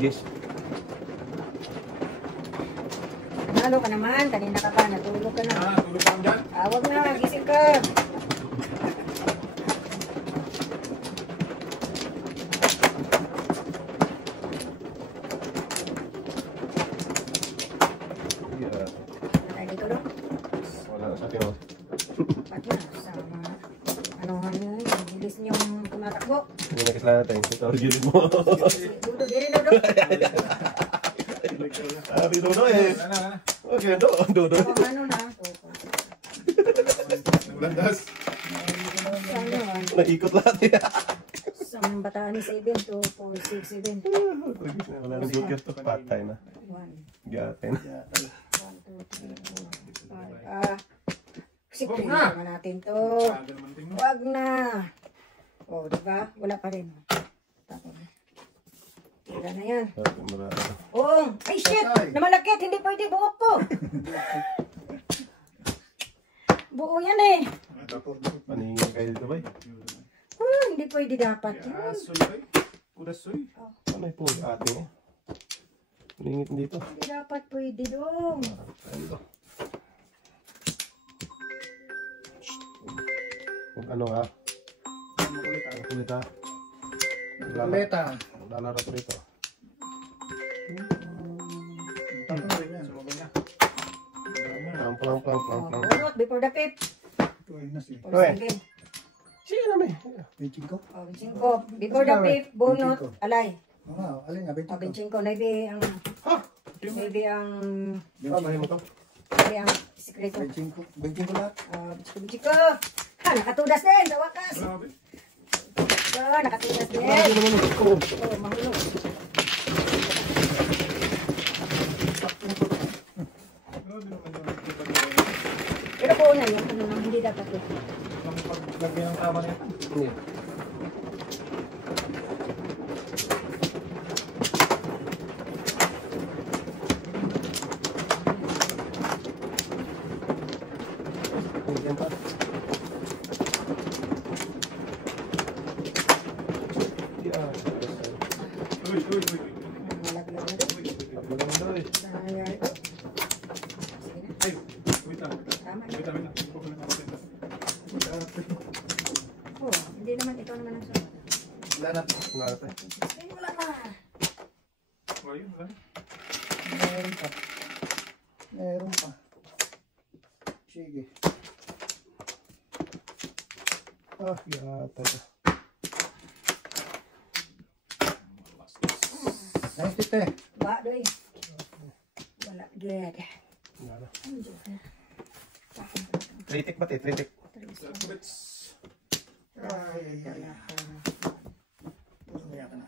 Yes. Nalo ka naman, kanina ka pa, natulog ka na. Tulog ka dyan. Wag mo na, gising ka. Dito doon? Wala sa akin. Ba't na? Sama. Ano nga yun? Bilis niyong tumatakbo. Hindi na kasalanan natin. Ito, gilid mo. Dudo, diri na doon. Sabi Dodo eh. Okay, Dodo. Ano na? Landas. Naikot lahat eh. Isang bataan ni 7 to 4, 6, 7. Wala nang gugyo to. Patay na. 1, Gatin. 2, 3, 4, 5. Sikreto na natin to. Wag na. O, diba? Wala pa rin. Tapos. Tira na yan. Oh, ay shit! Namalakit! Hindi pwede buhok ko! Buo yan eh. Paningin kayo dito ba? Hindi pwede dapat yun. Kurasoy. Ano yung pong ate eh? Paningin dito. Hindi dapat pwede dong. Ano ha? Makulit ha? Kuleta. Lalaro ko dito. Plang. Bunot before the fifth. Sige namin. Before the fifth, bunot, alay. Alin nga, 25, maybe ang... Maybe ang... Bahay mo to. Maybe ang sikreto. 25 lahat. Chiko! Ha, nakatudas din, sa wakas. Nakatudas din. Mahulog. Pero buo na yun, hindi dapat yun. Lagyan ng tama nito. Hindi. Hindi naman, ito naman ang sunod. Wala na. Ay, wala na. Meron pa. Sige. Yata. Nice tite. Ba, doy. Wala, good. Tritik ba te? Tritik. Ay. Tumaya ka na.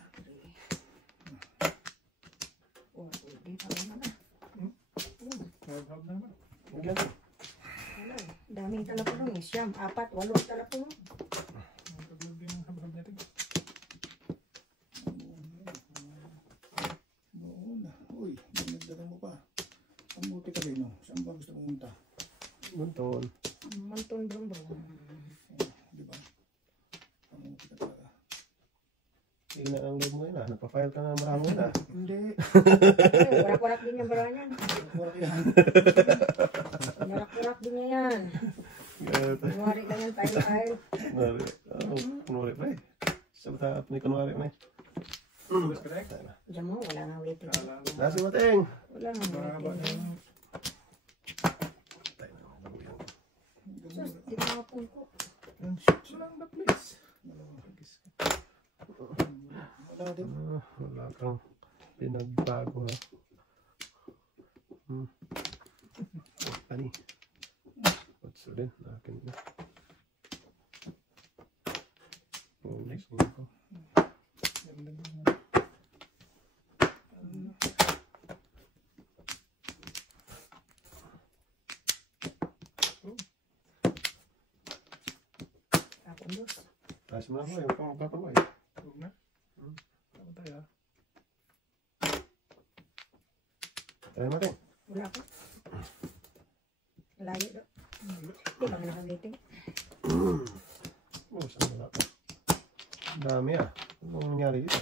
Daming talapon eh. Siyam, 4, 8 talapon. Uy, nagdala mo pa. Pamuti ka rin, no? Saan ba gusto pumunta? Bunton. Manton bro. Di ba? Pamuti ka talaga. Hindi na ang live mo yun ah. Nagpa-file ka na marami yun ah. Hindi. Warak-warak din yung bara niyan. Wala yan. Warak-warak din niya yan. Kunwari lang yung file. Kunwari pa eh. Sabi ni kunwari na eh. Diyan mo, wala nga waiting. Nasi Mateng! Wala nga waiting. Sus, di ba ako po? Wala kang pinagbago ha. Ani? What's din? Akin na. Next one ko. Taas mo na ako eh. Huwag kang magpapagawa eh. Huwag na. Tama tayo ah. Tayo Mateng. Wala ko. Layo do. Di ba nakabiting? Oh, saan wala pa? Dami ah. Anong nangyari dito?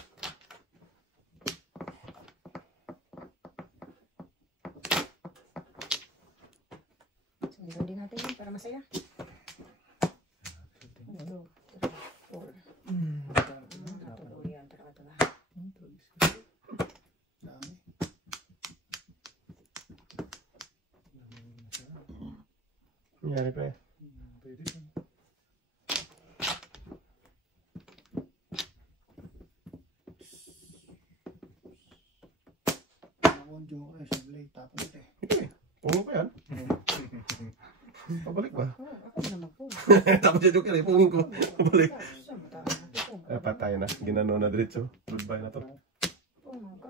Nangyari pa eh. Pwede. Nakondyo ko eh. Sa blade. Tapos ito eh. Pungo pa yan. Pabalik ba? Ako naman po. Tapos dyan yung kaya, pungo ko. Pabalik. Santa. Patay na. Ginano na diretso. Goodbye na to.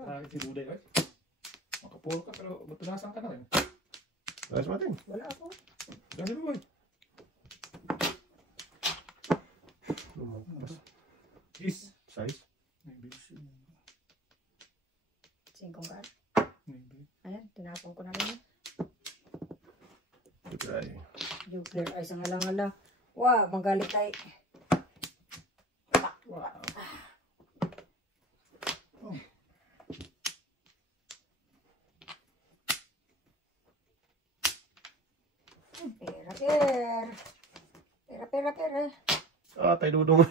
Kahit si Buday ay. Makapuro ka pero matunasan ka na rin. Ayos natin. Wala ako. Kasi mo boy. Is. Size. Singkong ka. Maybe. Ayan, tinapon ko na rin. Goodbye. Jugler ay sa ngalang-ngalang. Wow, magalit tayo. Wow. Oh. Pera, pera. Pera, pera, pera. Ah, tayo dudong.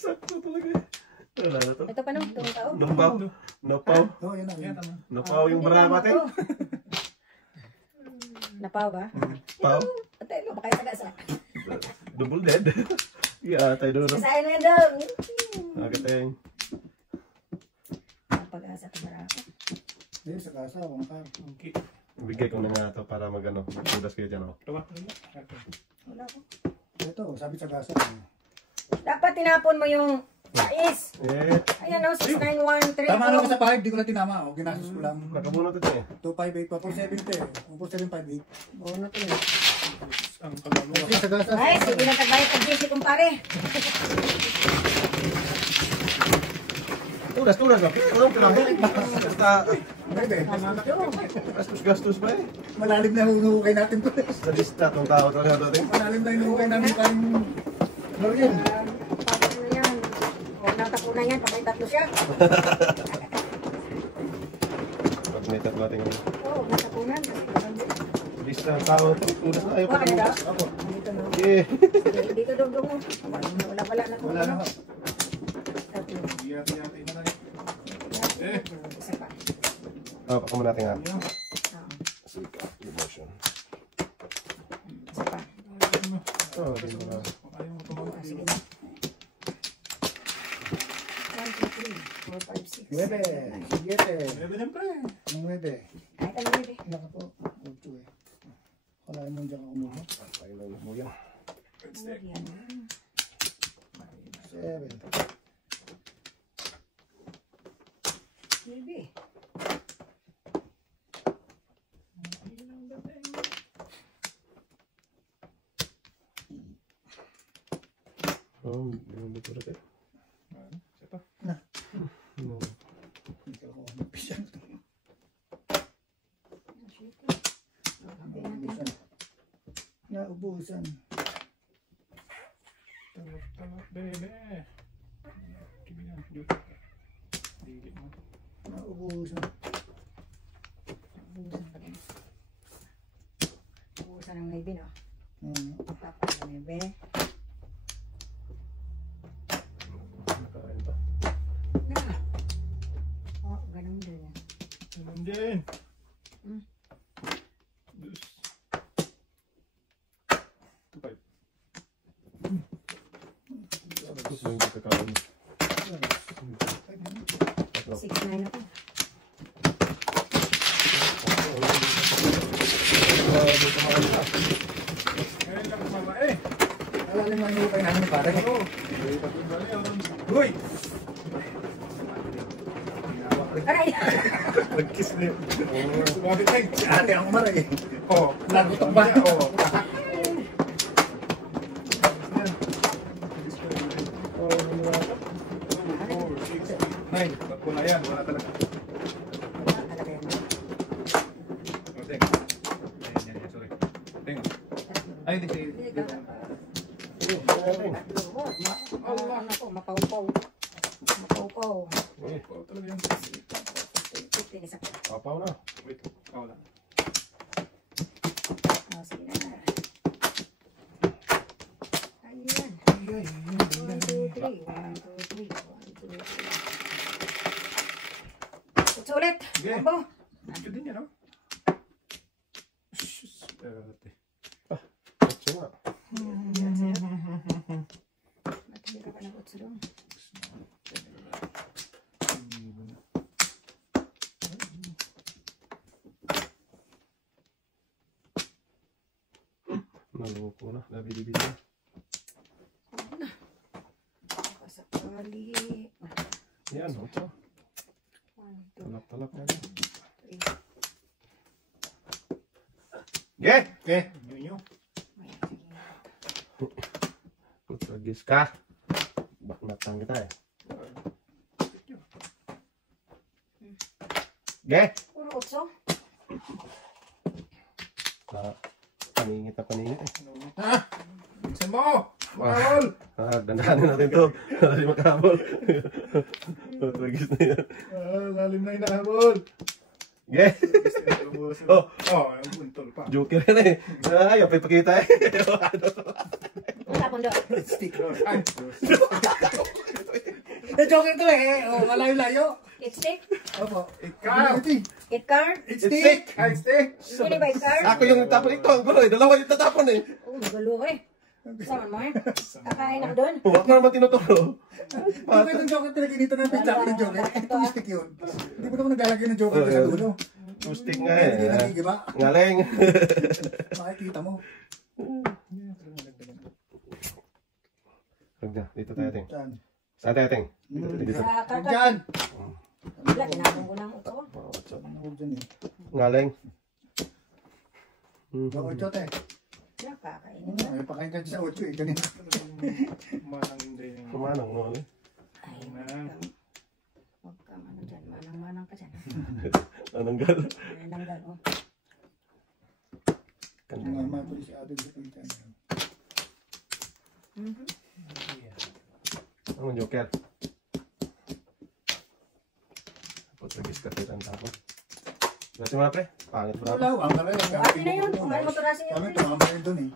Sakto talaga eh. Wala na to. Ito pa nung itong tao. Napaw. Napaw. Oh, yan na. Yan tama. Napaw yung bra natin. Napaw ba? Paw. Ate, mo ba kayo sa Double dead. Yeah, tayo dudong. Kasayan mo yan doon. Nakateng. Pag-asa ka marami. Eh, sa kasa, wangkar. Okay. Bigay ko na nga ito para magano. Magkudas kayo dyan ako. Tawa. Wala ko. Ito, sabi sa kasa. Dapat tinapon mo yung sais. Eh, Ayan o, 6913. Tama na ako sa pahig, di ko na tinama. O, ginasos ko lang. nakabunot ito eh. 258 pa. 470 eh. 4758. Bono to yun. Ang kalagawa. Sa kasa. Ay, sige na tagbayad pag GC kumpare. Tudas lang. Walang pinabalik. Basta Pwede. gastos pa eh. Malalim na hinuhukay natin to. Sa lista itong tao talaga natin. Malalim na hinuhukay namin kayong Lorian. Paano na yan? Huwag nang tapunan yan, pag may tatlo siya. Pag may tatlo natin yung Oo, may tapunan. lista ng tao. Tudas na. Ayaw pa Wala na daw? Ako. Dito na. Eh. Dito dugdug mo. Wala na. Wala na ako. Tatlo. Yati-yati na lang. Isa pa. Oh, pakamu natin nga. Oo, Sika. Emotion. isa pa. Oh, di ba? Ayaw mo tumawag. Ah, sige na. 1, 2, 3, 4, 5, 6. 9. 7. Ay, 9. ano yun eh. Naka po. 8 eh. Kalahin mo dyan ako muna. Kailan mo yan. Yan. 7. Baby. Oh, yung dito rin eh. Siapa? No. Hindi ako magpisyan. Naubusan. Talak, bebe. Kimi na, yuk. Dili mo. Naubusan. Ubusan ng maybe, no? Tapos ng maybe. Nakain pa. Na. Oh, ganun din. Ganun din. Hmm. Dus. 2-5. Tapos yung kakawin. 6-9 ako. Ngayon lang mama eh. Alalim mo yung upay namin pare. Uy! Aray! Nag-kiss na yun. Sumabit ay. Si ate ang umar eh. Oh, Nagutok ba? Oo. Nine. Ba't na yan? Wala talaga. Talaga yan. Oh, teng. Ayan, yan, sorry. Teng. Ay, hindi si... Allah ako, mapaupaw. Mapaupaw. Oh, talaga yan. 15 isa. Papaw na. Wait. Oh, wala. Oh, sige na. Ayan. 1, 2, 3. 1, 2, 3. 1, 2, 3. Sulit. Sige. Abo. Ito din yan, no? Para bili-bili. Pasakali. Yan, 8. 1, 2, Talak-talak na. 3. Ge! Okay, nyo. Putragis ka. Baknatang kita eh. Ge! Puro 8. Paningit na paningit eh. Ha? Binsan mo! Makawal! Dandahanin natin to. Hindi makahabol. Putragis na yan. Lalim na inahabol. Ge! Oh, ang buntol pa. joker yan eh. Ayaw, pipakita eh. Wala akong doon. Stick. Na-joke ito eh. Oh, malayo-layo. It stick? Opo. Ikaw! It card? It's It's stick. Ay, stick! Sino ba it card? Ako yung tapon ito. Ang gulo eh. Dalawa yung tatapon eh. Nagalo eh. Saan mo eh? Kakain ako doon. Huwag mo naman tinuturo. Bakit itong joke pinaginitan ng pizza ng joke? Itong stick yun. Hindi mo naman naglalagay ng joke sa dulo. Tustik nga Hindi eh. nagigiba. Ngaling. Makikita mo. Huwag na. Dito tayo ting. Diyan. Saan tayo ting? Dito. Sa karkat. Diyan. Wala, tinapon ko ng 8. Huwag dyan eh. Ngaling. Huwag jote. Nakakainin na. Ay, pakain ka sa 8 eh. Ganito. Manang hindi. Kumanang no? Ay, Manang. huwag kang ano dyan. Manang-manang ka dyan. Anong galo? Manang oh. Ang matuloy si Adel sa pagkain. Anong joker? Putragis ka tayo ang tapon. Kasi mga pre, pangit mo Wala, na. ang karay. Ate na yun. Kumain mo turasin yun. Kami tumama rin doon eh.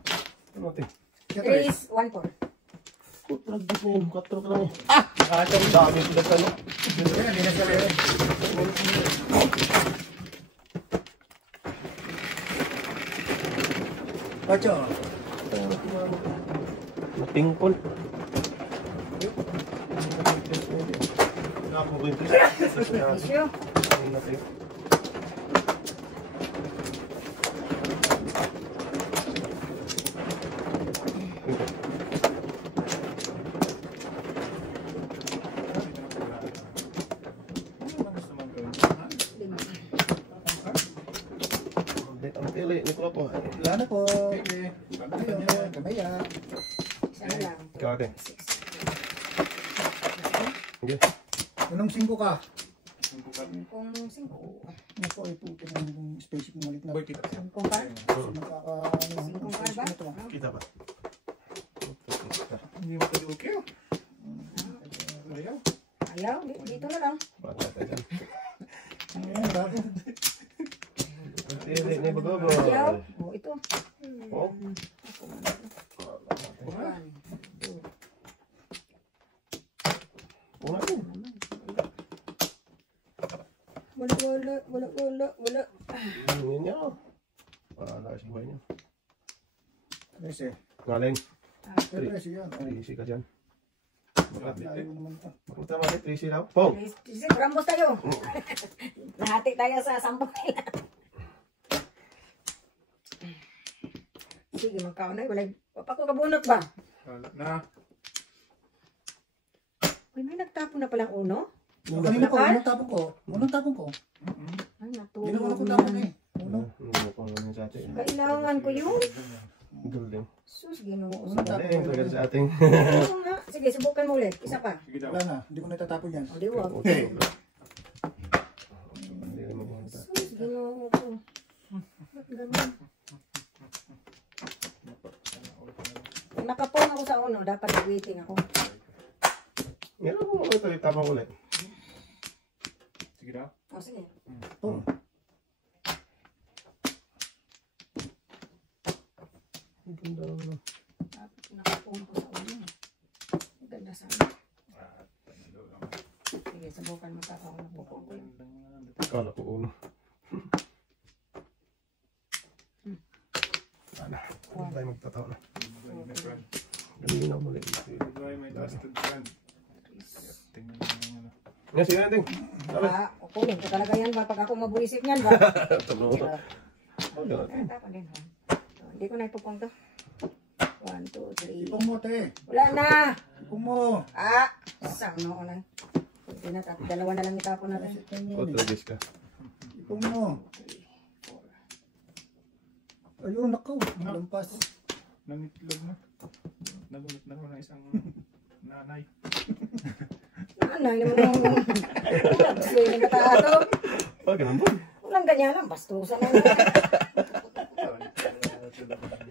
Ano ting? Kaya 3, 1, 4. Putragis na yun. 4 ka lang eh. Ah! Ang dami sila sa ano. Kaya hindi na siya rin. Pacho. Natingkol. Ako ko yung Issue. Ang pili, ni ko po. Wala na po. Gamaya. Isa na lang. Ikaw ate. 6. Sige. Anong 5 ka? Kung 5. Naku, ay puto ng space mo malit na. Boy, kita. 5 ka? Nakaka... Singkong ka ba? Kita ba? Hindi mo tayo okay. Ayaw. Ayaw. Dito na lang. Bata tayo dyan. Ayan, bago. Ang pili, ni Bagobo. Ayaw. Oh, ito. Oh. 1, 2. Una ko. Wala. Hingin niya. Paala sa buhay niya. 13. Galing. 13 yan. Trisi ka dyan. Ayaw naman ito. Makunta mo trisi daw. Pong! Rambos tayo. Nahati tayo sa 10 nila. Sige, magkaon na. Wala. Papa ko kabunot ba? Wala na. Uy, may nagtapon na palang uno. Kanina po, unang tapon ko. Unang tapon ko. Ay, Ginawa natulog ko tapon na. eh. Uno. Ano ko naman sa atin? Kailangan ko yun. Galing. Sus, ginoo. Galing. Tagal sa ating. Oo nga. Sige, subukan mo ulit. Isa pa. Sige daw. Wala na. Hindi ko natatapon yan. O, di wag. Hindi rin mabuhanta. Sus, ginoo ko. Ba't ganun? Kung nakapon ako sa uno, dapat waiting ako. Meron mo ito. Tapang ulit. Sige daw. O, sige. Oh. Ang ganda naman. Dapat nakapon ako sa uno. Ang ganda sana. Sige, subukan mo sa uno. Pupon ko yun. Kala ko uno. Ano? Ano tayo magtatawa na? Galing na muli. Goodbye, my trusted friend. Tingnan mo yung ano. Nga, sige natin. Sabi. Kunin ko talaga yan ba? Pag ako mabuisip niyan ba? Tulungan. Tapon din. Hindi ko na ipupong to. 1, 1, 2, 3. Ipong mo, te. Wala na. Ipong mo. Sang no na. Pwede na, dalawa na lang itapon natin. O, tragis ka. Ipong mo. Ayun, nakaw. Lampas. Nangitlog na. Nagunit na ko ng isang nanay. Nanay naman yung gusto yung katato. Oh, ganun po. Walang ganyan lang, bastusan na yun.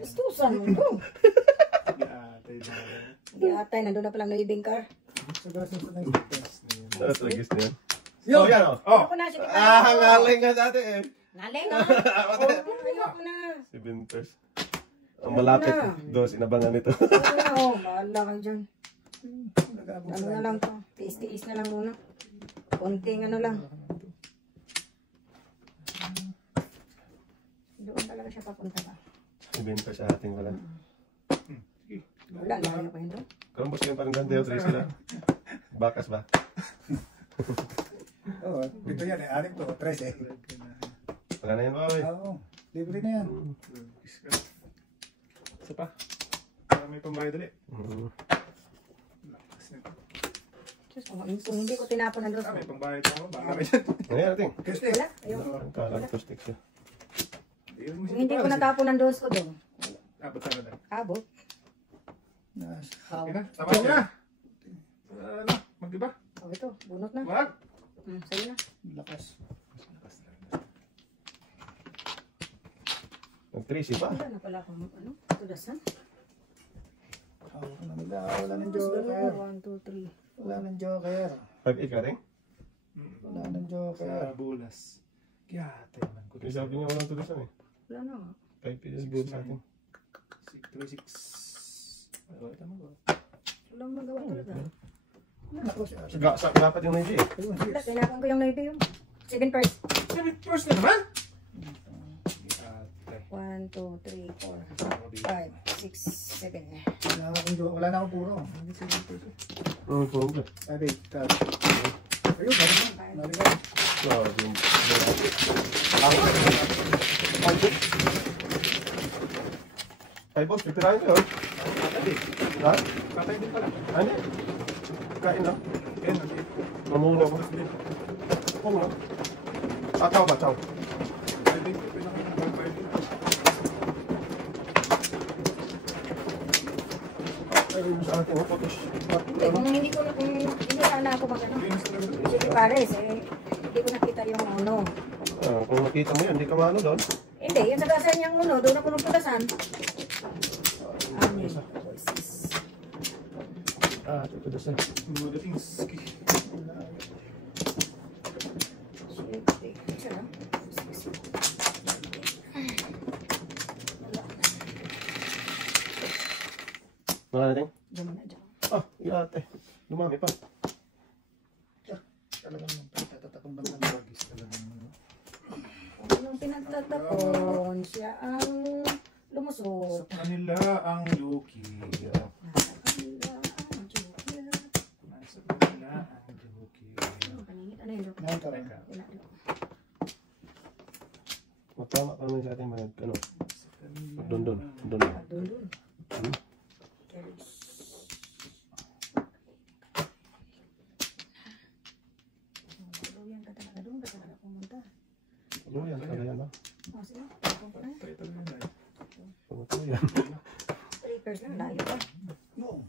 Bastusan mo to. Hindi atay, nandun na palang naibing car. Sagasan sa nice. Ah, tragis na yan. Yo! Oh, yan o. Ayoko na, sige pa. Ngaling nga dati eh. Naling na. Ayoko na. 7 pairs. Ang malapit. Dos, inabangan nito. Ayoko na, oh. Bahala kayo dyan. Nag-abot Ano na lang to. Tiis-tiis na lang muna. Konting ano lang. Doon talaga siya papunta ba? 7 pairs sa ating wala. Wala, layo pa yun doon. Karang boss yun parang ganda yung trace sila. Bakas ba? Oo, dito yan eh. Anim to. 13 eh. Wala na yan ba? Oo. Libre na yan. Isa pa. Para may pambayad ulit. Diyos, kung hindi ko tinapon ang dos ko. May pambayad ako. Baka may dyan. Ano yan natin? Kasi, Wala, ayoko. Ang kalang to stick siya. Kung hindi ko natapon ang dos ko doon. Abot sana lang. Abot. Okay na. Tama siya. Ano? Mag-iba? Oh, ito, bunot na. Wag! Sa'yo na. lakas. Nag-trace ba? Wala na pala akong ano, tudasan. Hawak na nila. Wala ng joker. 1, 2, 3. Wala ng joker. 5-8 ka rin? Wala ng joker. Sa bulas. Kaya tayo man ko. Sabi niya walang tulisan eh. Wala na nga. 5 is good sa atin. 6, 3, 6. Wala tama ba? Walang magawa talaga. Dapat yung navy eh. Wala, tinapon ko yung navy yung 7 pairs. 7 first na naman? 1, 2, 3, 4, 5, 6, 7. Wala na akong puro. Oo, po. Sabi, sabi. Ayun, sabi mo. Narinig. Oo, yung... Ay, boss, pipirahin ko. Ha? Patay din pala. Ano? Kain na. Yan, nandito. Mamuna ko. Oo nga. Ataw ba, ataw? Ay, sa atin, oh, putos. Hindi, kung hindi ko na, kung hindi sana ako mag-ano. Sige pares, hindi ko nakita yung uno. Ah, kung nakita mo yun, hindi ka maano doon. Hindi, yung sagasan niyang uno, doon ako nagpulasan. Amin. Ah, ito doon sa'yo. Magating ski. Wala natin? Diyan mo na dyan. Ah, yate. Lumami pa. Talagang tatatapang bang nagagis talagang. Nung pinagtatapon, siya ang lumusot. Sa kanila ang Yuki. Nasa kanila ang joker. Nasa kanila ang Yuki. Paningit, ano yung joker? Ngayon ka rin. Wala, wala. Magtama ka naman sa ating manag, ano? Sa kanila. Doon. Doon, doon. Hmm? Carrots. Yan ka talaga, doon ka talaga pumunta. Ano yan? Kaya ba? O, sige, tapon ko na. Tayo talaga na. Pumunta mo yan. 3 pairs lang, layo pa. No.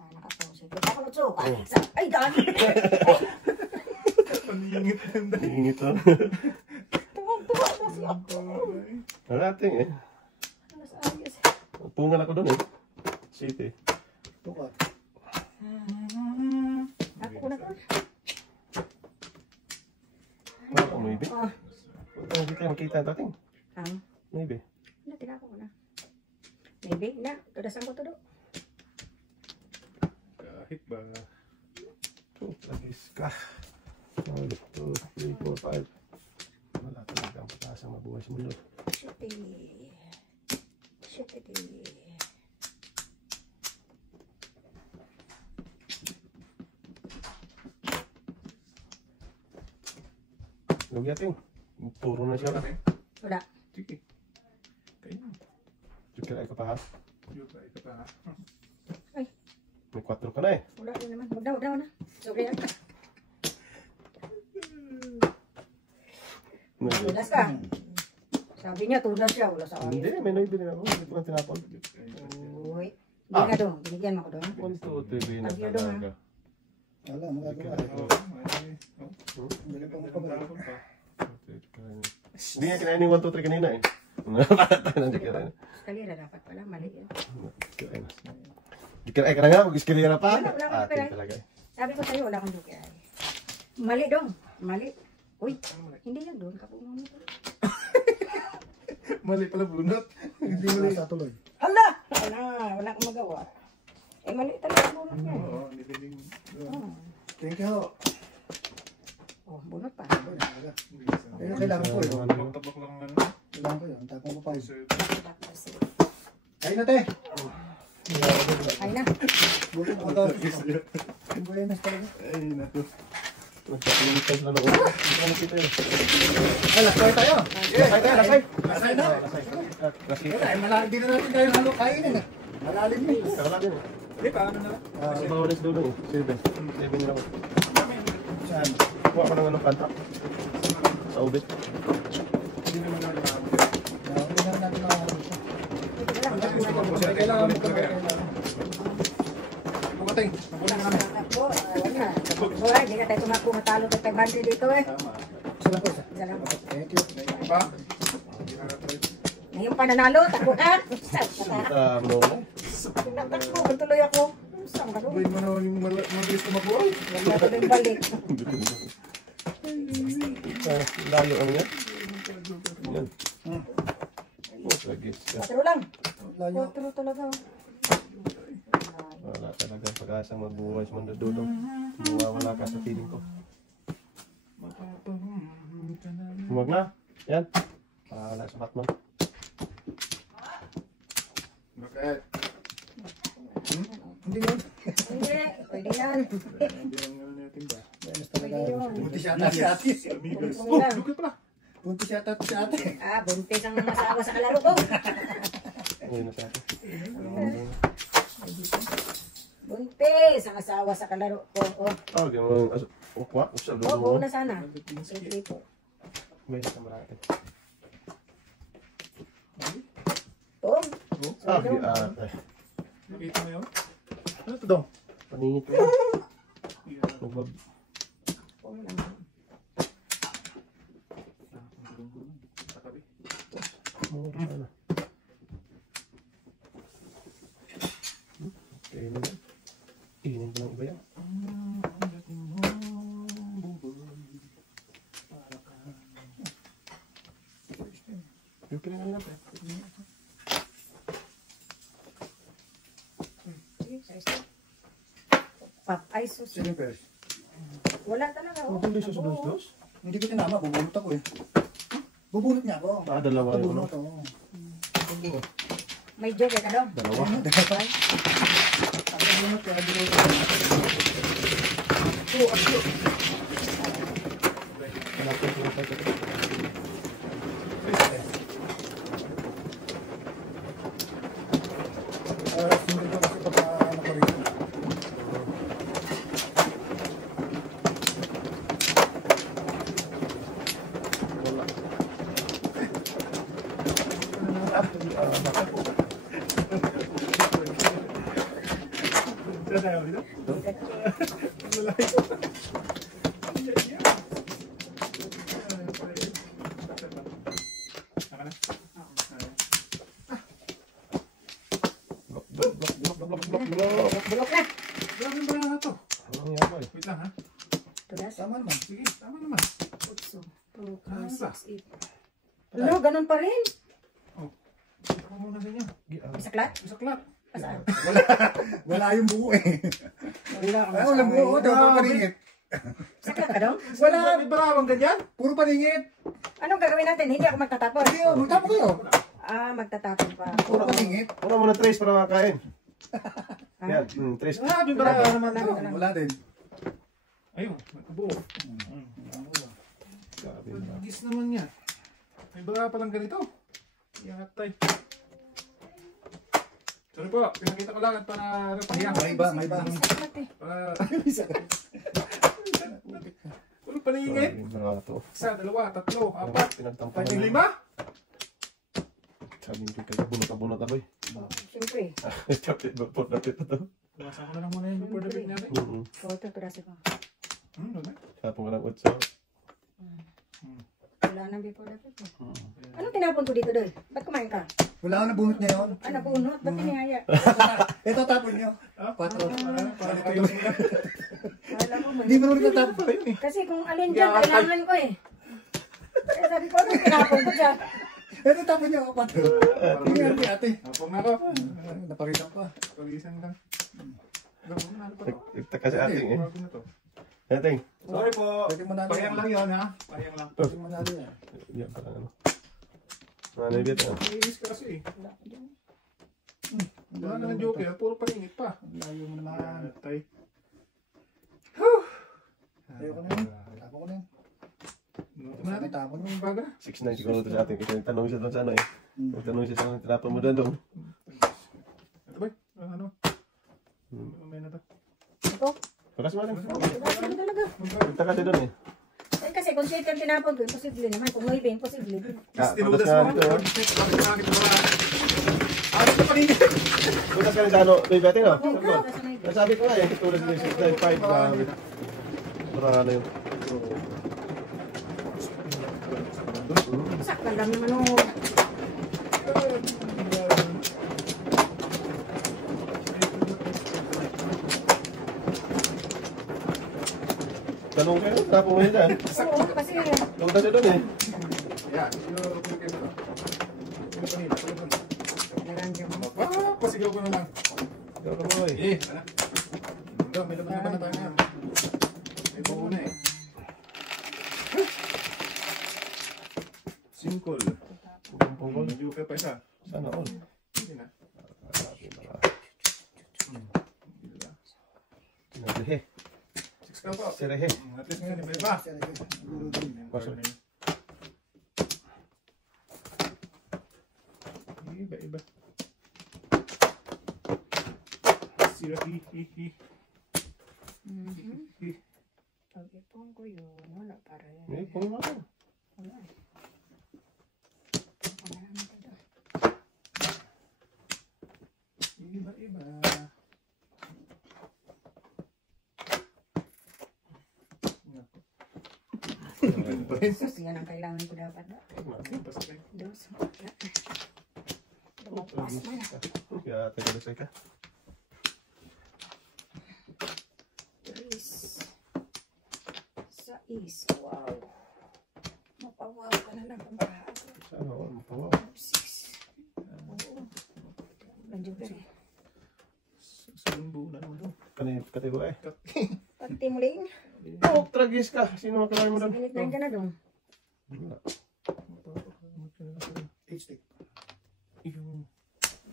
Nakapose. Ba't ako nagsuka? Ay, dami! Paningit na. Hingit lang. Tuwag-tuwa kasi ako. Wala natin eh. Mas ayos. Pungan ako doon eh. City. Tukat. Ako na to. Wala, maybe. Oh. Hindi tayo makita natin. Ang? Maybe. Na, tinako ko na. Maybe, na. Tudasan ko to do. Kahit ba. Lagis ka. 1, 2, 3, 4, 5. Wala talaga ang pataasang mabuhay sa mundo. Shitty. Shitty. Huwag natin. Puro na siya. Wala. Sige. Kayo. Chukira pa ha? Ito pa ha? May 4 ka na eh. Wala rin naman. Wag na. Sorry lang. Tulas ka. Sabi niya, tulas siya. Wala sa akin. Hindi, may naibili ako. Hindi ko lang tinapon. Uy. Hindi ka dong. Binigyan mo ko dong. 1, 2, 3, na Pag yun dong, ha? talaga. Wala, magagawa. Hindi pa mo pa ba? Hindi nga kinain yung 1, 2, 3 kanina eh. Nakakatayo na di kinain. Eskalera dapat pala. Mali yan. Kinain na. Di kinain ka na nga, mag-eskalera pa. Wala akong Atin pera. talaga eh. Sabi ko sa'yo, wala akong joke. Mali dong. Mali. Uy. Hindi yan doon. Kapunong mo. Mali pala bunot. Hindi mali. Sa tuloy. Hala! Wala akong magawa. Eh, mali talaga bunot niya. Oo, nibiling. Thank you. Oh, bunot pa. Wala. Pero kailangan ko yun. Tabak lang lang. Kailangan ko yun. Tapos ko pa yun. Tapos, Kain na, te. ay na. Buti mo ito. Ang buenas talaga. Ay, naku. Nagpapilitan lang ako. Hindi ko nakita yun. Ay, lasay tayo. Lasay tayo, lasay. Lasay na. Lasay. Wala, malalim din na natin tayo halo kainin eh. Malalim eh. Kakala din eh. Hindi, paano na lang? Kasi bawalis doon eh. 7. 7 lang. Saan? Kuha ko ng anong kanta. Sa ubit. Hindi naman natin makakabot. Hindi na natin makakabot. Kailangan mo talaga yan. Bukating. Takbo, wala. Takbo, hindi na tayo tumakbo matalo kay 500 dito eh. Isa lang po, isa. Isa lang. Thank you. Pa? Ngayon pa nanalo, takbo na. Ano? Takbo, tuloy ako. Saan ka doon? Gawin mo na yung mabilis tumakbo. Wala tuloy balik. Layo ano yan? Yan. Lagi. Patro lang. Layo. Patro talaga. Wala talaga pag-asang mabuhay sa mundo doon. Mawawala ka sa feeling ko. Huwag na. Yan. Wala sa Batman. Bakit? Hindi yun. Hindi, pwede yan. Hindi lang ano natin ba? Buenas talaga. Pwede yun. Bunti siya ata si ate. Amigos. Buntis mo lang. Lukit pala. Bunti siya ata si ate. Ah, buntis ang masawa sa kalaro ko. Ayun na sa akin. Buntis ang asawa sa kalaro ko. Oh, Oh, di mo. Ukwa. Usal doon. oh, na sana. Sige po. May sa marami. Tom, Sabi ate. Nakita mo yun? Ano ito daw? Paningit ko. Nagbab. Tom lang. Tatabi. Ano? Kainin na. Kainin ko lang iba yan. Yung pinangalan natin. Pap, ay sus. Sino yung first? Wala talaga. Oh. Hindi sa dos. Hindi ko tinama. Bubunot ako eh. Bubunot niya ako. Dalawa yun. Bubunot ako. May joke ka daw. Dalawa. Bubunot ka. Bubunot ka. Hanapin ko na pa ito. Hindi ko kasi pagka ano ko rin. Wala. Saan tayo dito? Bulok na. Grabe ba na ito? Anong nangyari? Wait lang ha. Tulas. Tama naman. Sige, tama naman. Utso. Asa? Ano, ganun pa rin. Ikaw muna sa inyo. Isaklat? Isaklat. Asaan? Wala yung buo eh. Wala Ay, wala buo. Daw puro paningit. Isaklat ka daw? Wala. May barawang ganyan? Puro paningit. Anong gagawin natin? Hindi ako magtatapon. Hindi oh. Magtapo kayo. Ah, magtatapon pa. Puro paningit. Wala mo na trace para makakain. Yan, trace. Grabe barawang naman ito. Wala din. Ayun, nagkabuo. Grabe na. Gis naman niya. May barawa palang ganito. Yatay. Sorry po, pinakita ko lang at para repahiya. May iba, may iba. Sakit eh. Para Isa ka. walang paningit. Mga to. Isa, dalawa, tatlo, apat, Pinagtampan pwedeng lima. Sabi ko kayo, bunot ako eh. Oh, siyempre. Kapit ba po napit na to? Iwasan ko na lang muna yung before the break natin. So, ito, piraso ko. Doon. Kapong ka ng utso. Wala nang before that. Anong tinapon ko dito doon? Ba't kumain ka? Wala ka nabunot niya yun. Ah, napunot. Ba't tinihaya? Ito tapon niyo. 4. Para di kayo sila. Wala ko man. Hindi mo rin natapon pa yun eh. Kasi kung alin dyan, kailangan ko eh. Kaya sabi ko, anong tinapon ko dyan? Ito tapon niyo. 4. Hindi nga ate. Napong na ako. Napakita ko pa. Pag-isan lang. Nagtaka si ating eh. Bago na to. Ating. Sorry po. Pwede mo na Pahiyang lang yun ha. Pahiyang lang. Pwede mo na yan. Yan parang ano. Ano yung dito? Naiinis ka kasi eh. Wala na ng joker. Puro paningit pa. Layo mo naman. Tay. Ayaw ko na yun. Tapon ko na yun. Ano natin? Tapon mo. Ang baga na. 6'9" siguro ito sa ating. Kasi tanong siya doon sa ano eh. Tanong siya sa ano, tinapon mo doon doon. Ito ba? Ano? May na to. Ito? Pakas mo rin. Wala talaga. Nagtaka siya doon eh. Eh, kasi kung siya yung tinapon ko, imposible naman. Kung may iba, imposible. Mas Ah, tinudas pakas mo. nga dito. Bakit nakakit mo na? Ano ito paningit? Bukas ka rin sa ano. Baby, ating no? Kung ka, kasi may Nasabi ko nga eh. Tulad ng 6'9", 5. Parang ano yun. saktan lang naman o. Tanong kayo. Tinapon mo yun dyan. Oo, kasi Tulad siya doon eh. Yan. Siguro okay kayo na. Ano kanina? Ano kanina? meron dyan mo. Pasigaw ko na lang. Ikaw ka mo eh. Ano? May laban na tayo ngayon. May buo na eh. Singkol. Pungkol. Joker pa isa. Sana all. Hindi na. Sinabihe. 6 ka po. Sirehe. At least ngayon, iba iba. Pasok. Iba iba. Sira hi. Pag-ipon ko yun, wala para yan. Eh, kung mo ako. Wala eh. Wala naman ko doon. Iba iba. Sus, yan ang kailangan ko dapat. Dos. Wala. Lumagpas mo na. Kaya taga-lusay ka. Sais. Wow. Mapawaw ka na lang pambahago. Sana all. Mapawaw. 6. Oo. Nandiyo ka eh. Sumbo na naman. Katigo eh. Pagtimling. Oh, tragis ka. Sino ang kalahin mo doon? Minit na yun ka na doon. Wala. H-stick. Yung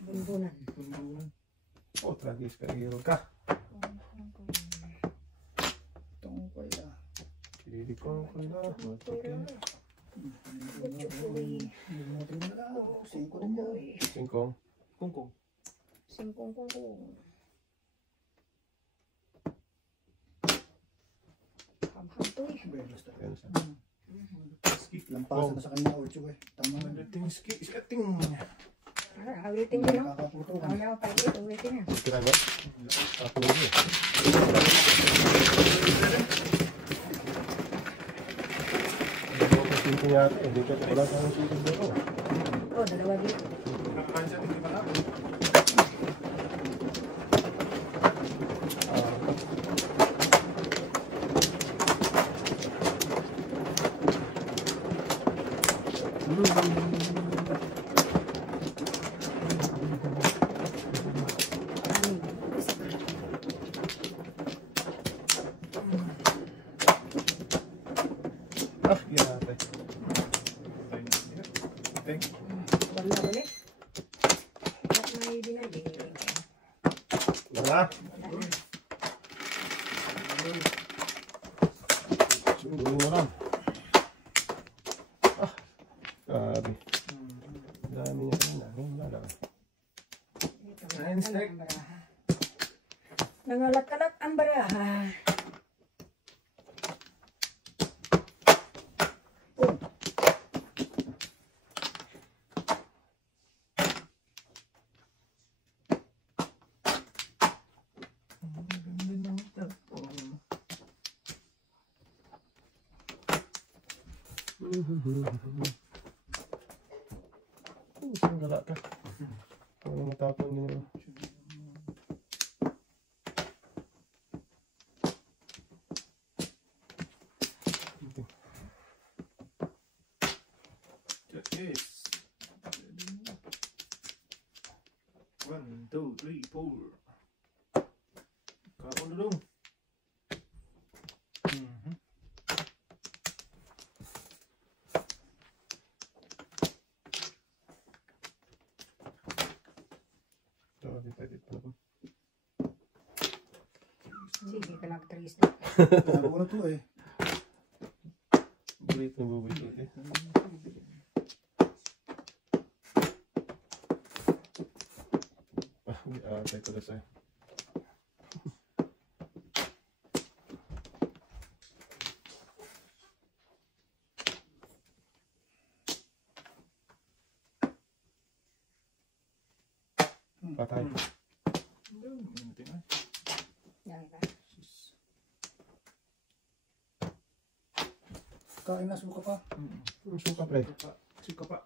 Bunbunan. bunbunan. Oh, tragis ka. Hero ka. Itong ko ya. Kili ko na. Pero, Limutin mo na lang. 5 din yan. Singkong. Kungkong. Singkong kong. Hamham eh. Belos talaga. Yan siya. Ski. Lampasan na sa kanya 8 eh. Tama na. Madating ski. Skating. Awitin ko no. Nakakaputo ka. Kaya pa ito, awitin na. Kira ba? Ako na yun. Singkong yata eh. Dito wala sa ang singkong doon. Oh, dalawa dito. Nakakansya. Hindi pa lang. Ah, yata. Wala ulit. Ba't may binali? Wala. Subuhin mo lang. Ah, grabe. Dami niya rin. Wala. ang baraha. Nangalat-kalat ang baraha. Saan gala ka? Ano matapon niyo? Yes. 1, 2, 3, 4. Kaon dulu. Sige ka nag-trace. Tago na to eh. Bulit na bubulit eh. Tayo ko na sa'yo. Patay. Yan ka. Kain na, suka pa. Suka pre. Suka pa.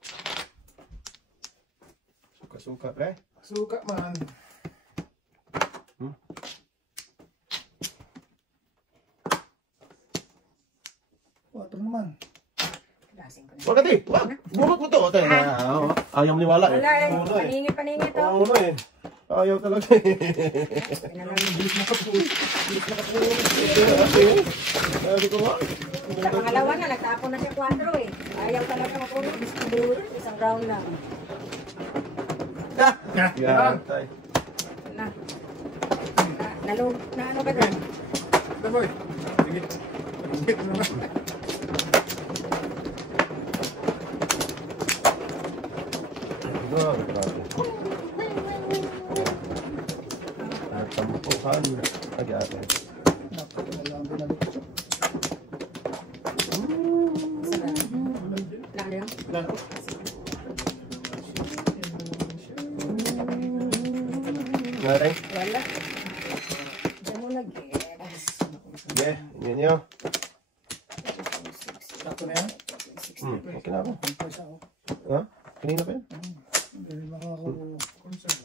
Suka pre. Suka man. Water naman. Lasing ko na. Wag ati! Wag! Bumot mo to! Tayo na. Ayaw maniwala eh. Wala eh. Uno eh. Paningi to. Uno eh. Ayaw talaga eh. Pinanong- Sabi ko nga. Sa pangalawa na, nagtapon na siya 4 eh. Ayaw talaga makulong. Isang round lang. Yan. Tayo. Na. Nalog, na ano ka doon? Boy. Sige. Sige naman. Nagtampuhan. Agad. Napakalalang binalik. Lalo lang. Ngaray? Wala. Diyan mo nag-yes. Yeah, yun yun. Sakto na yan. Okay na ako. Ang pwesa ako. Ha? Kanina pa yun? Hindi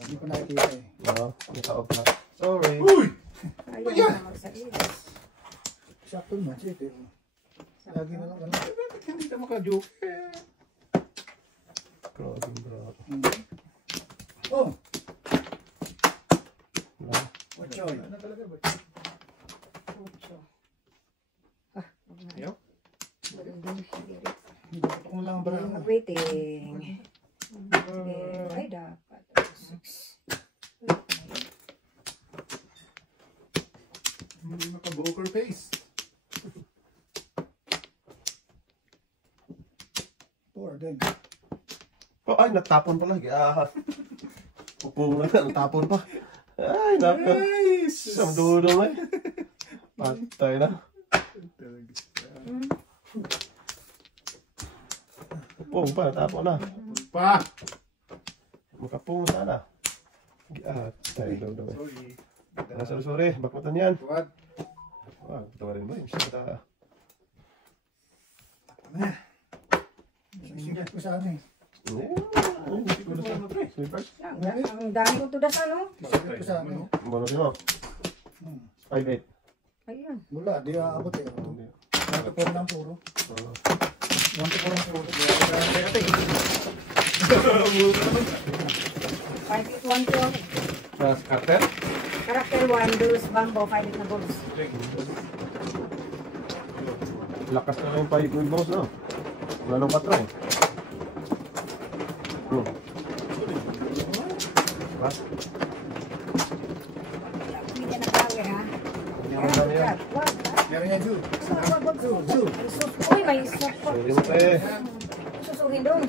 hindi pa nakikita eh. Oo, naka-off na. Sorry. Ayaw na magsalis. Sakto naman, shit eh. Lagi na lang ano. Hindi ka maka-joke. Grabe, bro. Oh! Wala. What choy? Ano talaga ba? Ocho. Ayaw? Ito ko lang ang barang mo. Waiting. Ay, dapat. 6. Hindi maka-broker face. 4 din. Oh, ay, natapon pala. Upo na nga, natapon pa. Ay, nako. Isang dudong eh. Patay na. Pong pa, natapon na. Pa! Makapong sana. Tayo daw daw. Sorry. Sorry, bakmatan yan. Tuwad. Tawarin mo yun. Siya ta. Sigat ko sa ano eh. Hindi ko na sa slippers. Ang dami kong tudas ano? Sigat ko sa ano eh. Bono sino? 5-8. Ayun. Wala, di aabot eh. 1 to 4 lang puro. 1 to 4 lang puro. 5-8-1 to. Mas Carter? Karakter 1, Dulce Bambo, 5-8 na balls. Lakas na lang yung 5 good balls, no? Wala nang 4 eh. What? Hindi na power ha. Ang dami yan. Wag. Meron yan, Jude. Wag. Uy, may isa pa. Sorry mo tayo. Sus, lusuhin dong.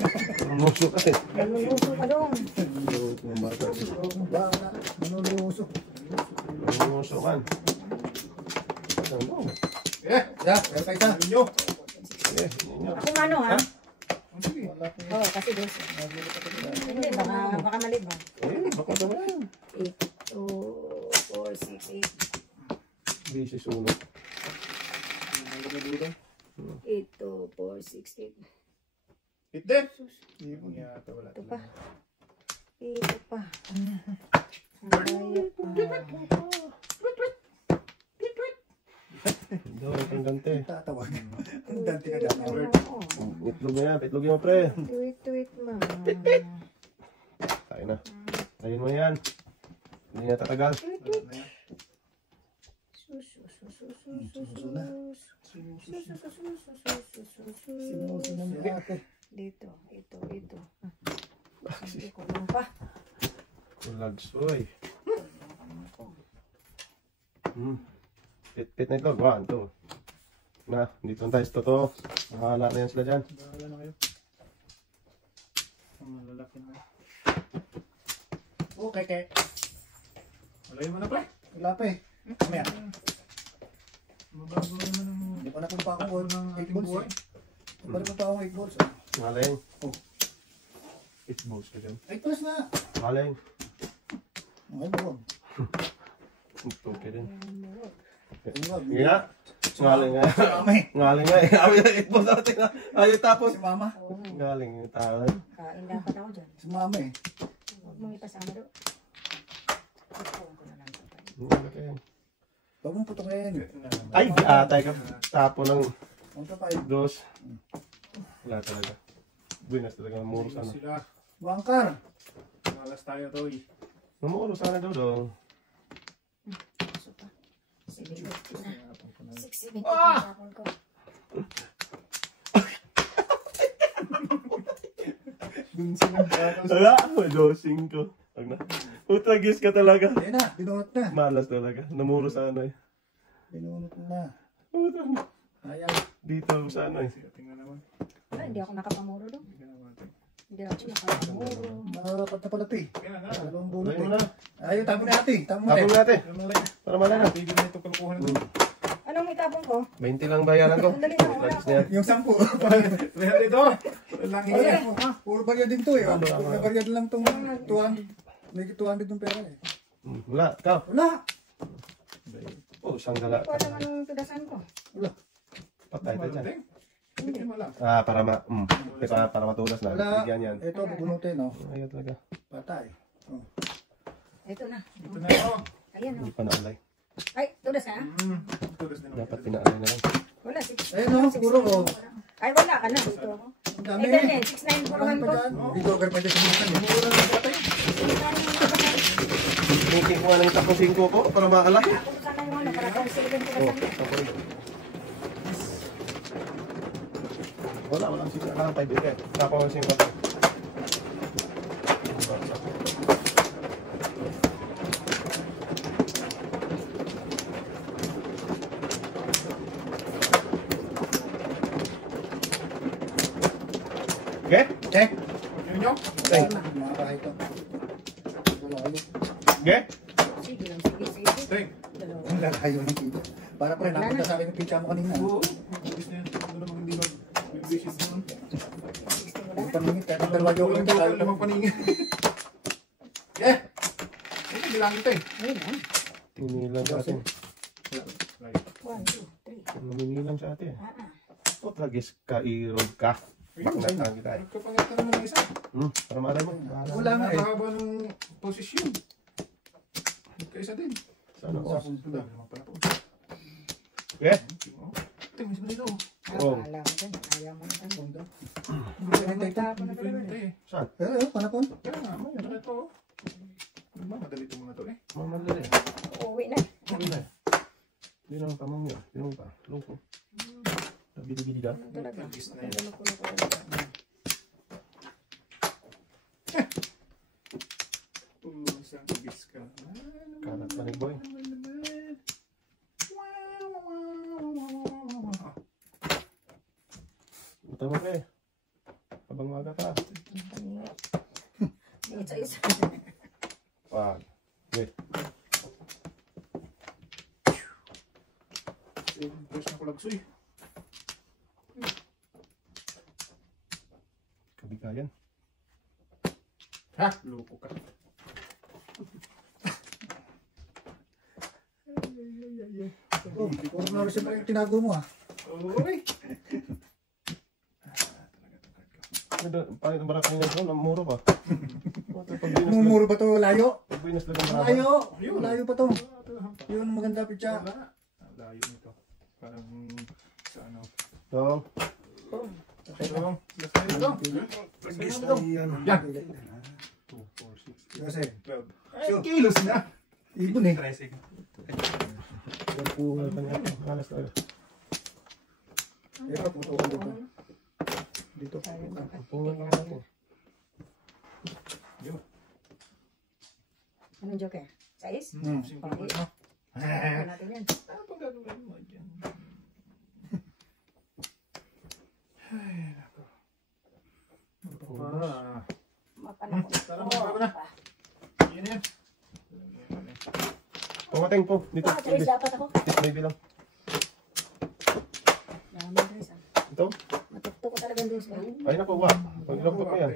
Muso kasi. Naluluso ka dong. Manuluso. Muso man. Ano? Yeah, meron pa isa. Inyo. Eh, ninyo. Ako ano ha? Sige. Oo, kasi dos. Hindi, baka malibang. Eh, baka naman. 8, 2, 4, 6, 8. Bisis ulo. 8, 2, 4, 6, 8. Hit din. Hindi mo yata wala. Ito pa. Ito pa. Kaya pa. Daw, ang gante. Tatawag. Ang dante ka dyan. Itlog na yan. Itlog mo, pre. Tweet ma. Tayo na. Ayun mo yan. Hindi na tatagal. Sinuso na ni ate. Dito, ito. Hindi ko lang pa. Kulagsoy. Pit na ito. 1, 2. Na, dito tayo sa totoo. Mahala na yan sila dyan. Bahala na kayo. Ang malalaki na. Okay, kay. Wala yung mana pa. Wala pa eh. Mamaya. Mabago naman ang Hindi pa na kung pa ako ng 8 balls buhay. eh. Hindi pa na kung pa ako 8 balls. Maling. Oh. 8 balls ka dyan. 8 balls na. Maling. Okay, buwag. Okay din. Buwag. Sige nga. Ngaling nga. Mama eh. Ngaling nga. Ayaw na 8 balls natin nga. Ayaw tapos. Si mama. Ngaling yung tao. Kain dapat ako dyan. Si mama eh. Huwag mong ipasama doon. Ipawang ko na lang. Okay. Huwag mong putukin. Ay, atay ka. Tapo ng Ang kapay. dos. Wala talaga. Buenas talaga. Namuro sana. Sila. Wangkar. Malas tayo to eh. Namuro sana daw daw. Gusto pa. 7, 8 na. 6, 7, 8 Ah! na tapon ko. Dun sila. Wala. Dosing ko. Wag na. Utagis ka talaga. Ayun na. Binunot na. Malas talaga. Namuro sana eh. Binunot na. Utang. Ayaw. Dito sana eh. Sige, tingnan naman. Ay, hindi ako nakapamuro doon. Tingnan naman. Hindi ako nakapamuro. Nakarapat na pala ito eh. Kaya na. Dalawang bunot Lagay mo eh. na. Ayaw, tapon na ate. Tapon na Tapon eh. natin. Ano lang. Para malay na. Tigil na ito kalukuhan na ito. Anong may tapon ko? 20 lang bayaran ko. Sandali lang, wala Lagis na yan. Yung 10. Rehat ito. Walang Ay, hingin. puro barya din to eh. Puro barya lang tong 200. May 200 yung pera eh. Wala. Ikaw. Wala. Oh, isang gala. Hindi ko alam anong tudasan ko. Wala. Patay tayo dyan. Hindi mo lang. Ah, para matulas na. Wala. Bigyan yan. Ito, bubunutin oh. Ayaw talaga. Patay. Oh. Ito na. Ito na ako. Ayan Hindi o. pa naalay. Ay, tudas ha? Tulos din ako. Dapat pinaalay na lang. Wala. 6. Ayun oh, siguro oh. Ay, wala ka na. Dito ako. Ang dami Eh, eh. ganyan. 6, 9, Marami 4, 1 pa ko. dyan. Videogar pa dyan sa bukan eh. Tingin ko nga ng tapos 5 ko para maalay. Ako sana yung ano, para kung silipin ko Oh, na tapos. Wala sila. Parang 5 eh. Tapos 5 ko. Okay? Check. Yun nyo? Hey. Mga kahit ito. Wala kayo. Okay? Sige lang, sige. Ting. Dalawa. Wala kayo ng kita. Para pa rin, napunta sa akin yung pizza mo kanina. Oo. Bilis na yan. Ano namang hindi mag... May vision naman. Yung paningit, kahit ang dalawa joke lang Walang tayo. lamang paningin. Yeah. Ito, bilang ito eh. Ayun na. Tinilang sa atin. 1, 2, 3. Tinilang sa atin. Ah, ah. O, tragis ka, irog ka. Bakit na kita eh. Kapangatan naman ng isa. Para malay mo. Wala nga eh. Nakahaba ng posisyon. Magkaisa din. Sana ko. Ang dami naman pala po. Okay? Ito, mas dito. Oh. Alam mo dyan. Ayaw mo na. Tapon. Tapon na pala. Hindi eh. Saan? Pero yun, panapon. Kaya nga, may ano ito. Madali ito muna ito eh. Mamadali. Uuwi na. Sabi na. Hindi naman pa mamaya. Hindi naman pa. Loko. Nabili-bili ka. Talaga. Nagis na yan. Ano ko na ko. Isang gis ka. Karat panig boy. Ito mo pre. Habang Diyos na kulagsoy. Kabigayan. Ha? Loko ka. Oh, hindi ko na rin siyempre yung tinago mo ha. Okay. Paano ba natin yung muro pa? Mumuro ba to layo? Pag binas lang ang Layo! Layo pa to. Yun, maganda pitya. Wala. Ang layo nito. Parang sa ano. Dong. Dong. Last time dong. Pagis na yan. Yan. 2, 4, 6, Kasi, 12. Ay, kilos na. ibon eh. 13. Pagpungan pa niya. Halas tayo. Ito, putukan dito. Dito. Pagpungan lang natin. Yun. Anong joker? Sais? Simple Okay. mo. Ano natin yan? Ano pang gagawin mo dyan? Ay, nako. Ah, Mapanako. Tara, mapanako na. Yun yan. Pumating po. Dito. Sais dapat ako. Maybe lang. Dami guys ah. Ito. Matuktok ko talaga doon sa Ay naku, wak. Pag iloktok mo yan.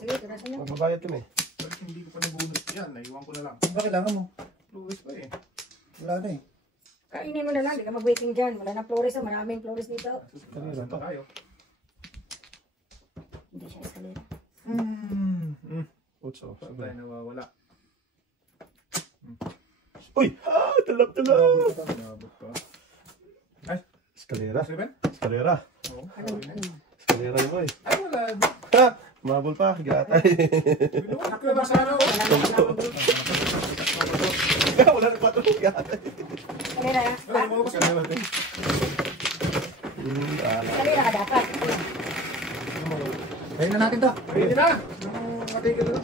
Sige, tirasan nyo. Magbabayad kami. Pero hindi ko pa nabunot yan. Naiwan ko na lang. Ba kailangan mo? Luwes pa eh. Wala na eh. Kainin mo na lang, di ka mag-waiting dyan. Wala na flores, maraming flores dito. Kanina pa. Tayo. Hindi siya escalera. Utso. Saan tayo nawawala? Uy! Ah! Talap! Nabot pa. Ay, Eskalera. 7? Eskalera. Oo. Anong, ano? Eskalera yun, boy. Ay, wala. Ha! Mabul pa. Gatay. Binunak na lang sana ako. Wala na patulog. Gatay. Escalera ah. Wala mo ako sa natin. Escalera ka dapat. Ayun na natin to. Pwede na. Matigil na.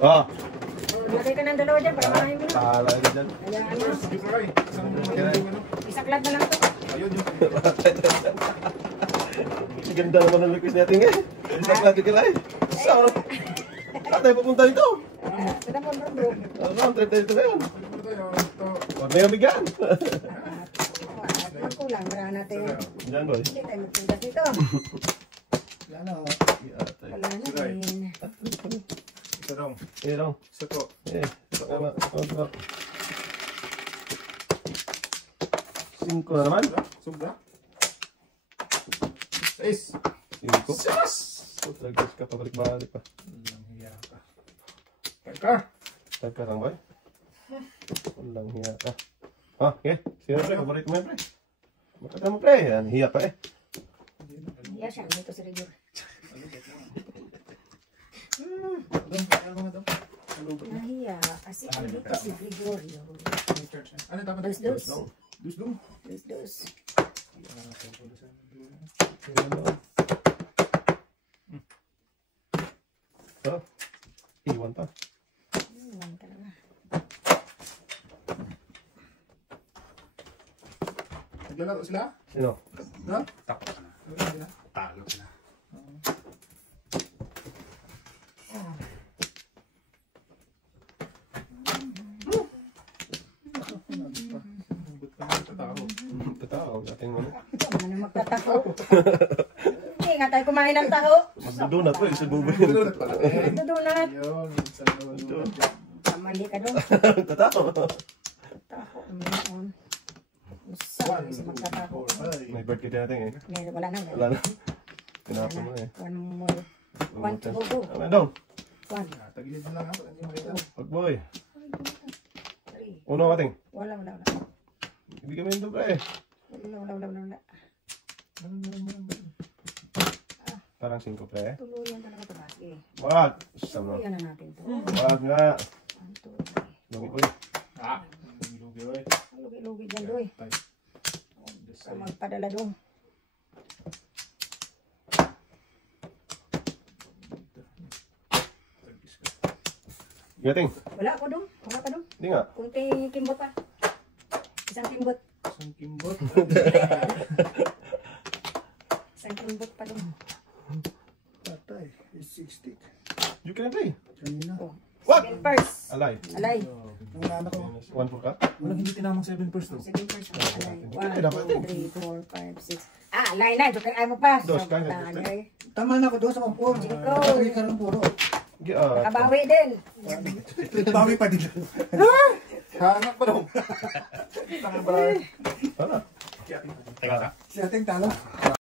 Ah! Lagay ka ng dalawa dyan para marahin mo na. Tala ka dyan. Hayaan mo. Hindi ko rin. Isang ano. Isaklad na lang to. Ayun yun. Ganda naman ang request natin eh. Isang natin ka lang. Saan? Saan tayo pupunta dito? Kita po bro. Ang trip tayo dito ngayon. Ano tayo? Ito. Huwag na yung bigyan. Magkulang, maraan natin. Diyan, boy. Hindi tayo magpunta dito. Wala na oh. Wala na din. Isa dong. Eh, no. Isa to. Eh, tama. Tama. 5 na naman. Sobra. 6. 5. Talagas ka, pabalik-balik pa. Walang hiya ka. Teka. Tagka lang, boy. Walang hiya ka. Ah, okay. Sino, pre? Paborito mo yan, pre. Makata mo, pre. Yan, hiya pa eh. Iya siya, dito si Rigor. Dong, kaya ko nga dong. Nahiya, kasi dito si Gregorio. Ano dapat? Dos. Dus dong. Dos. Ah, iwan pa. Iwan talaga. Naglalaro sila? Sino? Ha? Takot ka na. Talo sila. Ba't ka naman tatao? Totoo, dating mo. Ano na magtataho? Hindi nga tayo kumain ng taho. Magdudunat po, isa bubo yun. Pinulot pala. Dudunat. Yun, minsan naman yun. Mali ka doon. Totoo. Taho. Saan kasi magtataho? May birthday din natin eh. Meron, wala na. Wala na. Tinapon mo eh. One more. One to go. Ano daw? One. Tagilid mo lang ako. Hindi makita. Pag boy. Three. Uno kating. Wala. Ibigay mo yun doon pre. Wala. Parang 5 pre. Tuluyan talaga ito kasi. Wag! Sama. Tuluyan na natin to. Wag nga. 1, 2, 3. Lugi ko eh. Ah! Lugi oy. Lugi dyan doy. Sa magpadala doon. Gating. Wala pa doon. Hindi nga. Kunti kimbot pa. Isang kimbot. Isang kimbot. Isang kimbot pa doon. Patay. Is 60. You can play. Kanina. Oh. What? Second first. Alay. Alay. Oh, Nung anak ko. 1-4 ka? Walang hindi tinamang 7 first to. Sige, first. Alay. 1, dapat 2, 3, 4, 5, 6. Alay na. Joker, ay mo pa. Dos, kaya. Alay. Tama na ako doon sa pampuro. Sige, go. Nakatuloy ka ng puro. Nakabawi din. Bawi pa din. Hanap pa daw. Tara. Teka ka. Si ating talo.